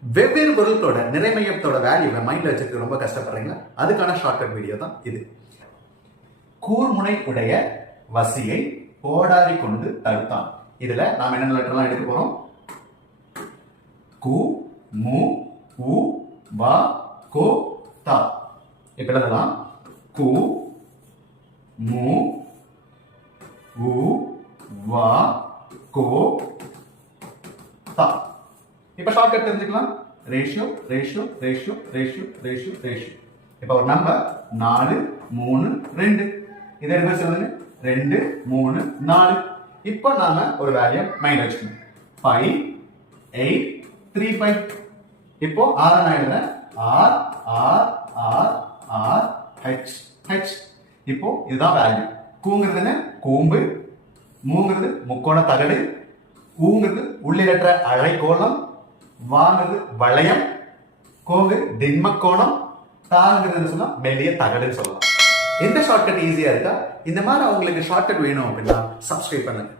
வெவ்வேறு பொருட்களோட நிறைமையத்தோட வேல்யூவை மைண்ட்ல வச்சுட்டு ரொம்ப கஷ்டப்படுறீங்களா? அதுக்கான ஷார்ட்கட் வீடியோ தான் இது. கூர்முனை உடைய வசியை கோடாரி கொண்டு தடுத்தான். இதுல நாம என்னென்ன லெட்டர்லாம் எடுக்க போறோம்? கு, மு, உ, வ, கோ, த. இப்ப எழுதலாம். கு, மு, உ, வ, கோ, த. இப்ப ஷார்ட்கட் தெரிஞ்சுக்கலாம். Ratio ratio ratio ratio ratio ratio. இப்ப ஒரு நம்பர் 4 3 2. இதை ரிவர்ஸ் எழுதுங்க. 2 3 4. இப்போ நாம ஒரு வேல்யூ மைண்ட் வச்சுக்கணும். 5 8 3 5. இப்போ ஆர் நான் எழுதுறேன். R R R R H H. இப்போ இதுதான் வேல்யூ. கூங்கிறது என்ன? கூம்பு. மூங்கிறது முக்கோண தகடு. ஊங்கிறது உள்ளிரற்ற அரைக்கோளம். வாங்கிறது வளையம். கோங்கு திண்மக்கோணம். தாங்கிறது சொன்னா மெல்லிய தகடுன்னு சொல்லலாம். எந்த ஷார்ட்கட் ஈஸியா இருக்கா? இந்த மாதிரி உங்களுக்கு ஷார்ட்கட் வேணும் அப்படின்னா சப்ஸ்கிரைப் பண்ணுங்க.